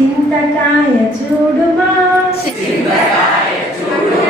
చింతకాయ చూడుమా. ఎంత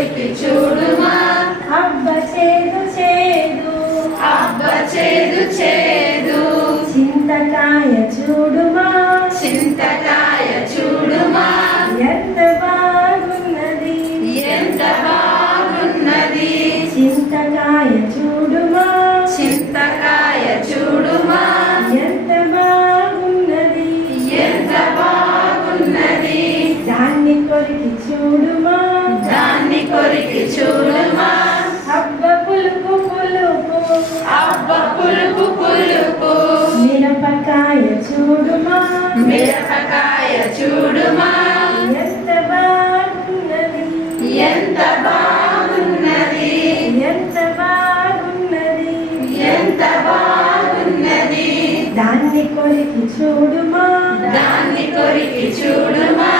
కొరికి చూడుమా అబ్బ చేదు చేదు. అబ్బ చేదు చేదు. చింతకాయ చూడుమా చింతకాయ చూడుమా ఎంత బాగున్నది. ఎంత బాగున్నది. చింతకాయ చూడుమా చింతకాయ చూడుమా ఎంత బాగున్నది. ఎంత బాగున్నది. దాన్ని కొరికి చూడుమా కొరికి చూడుమా? అబ్బ పులుపు పులుపు. అబ్బ పులుపు పులుపు. మిరపకాయ చూడుమా? మిరపకాయ చూడుమా? ఎంత బాగున్నది? ఎంత బాగున్నది? ఎంత బాగున్నది? ఎంత బాగున్నది? దాన్ని కొరికి చూడుమా? దాన్ని కొరికి చూడుమా?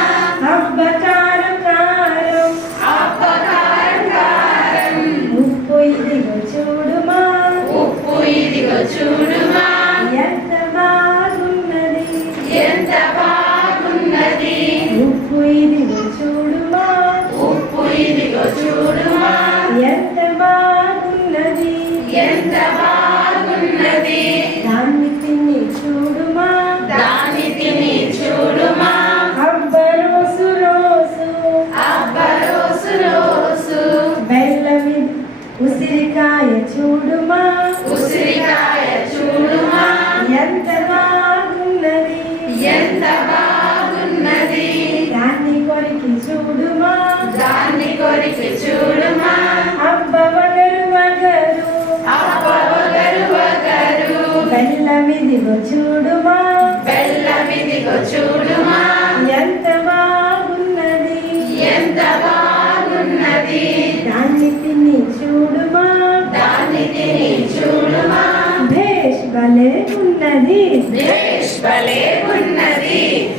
అబ్బ కారం కారం. అబ్బ బాగున్నది ఉప్పు ఇదిగో చూడుమా. ఉప్పు ఇదిగో చూడుమా. ఎంత బాగున్నది. ఎంత బాగున్నది. బెల్లం ఇదిగో చూడుమా. బెల్లమిదిగో చూడుమా. ఎంత బాగున్నది. ఎంత బాగున్నది. దాన్ని తిని చూడుమా. దాన్ని తిని చూడుమా. భేష్ భలే ఉన్నది. దేశ్ భలే ఉన్నది.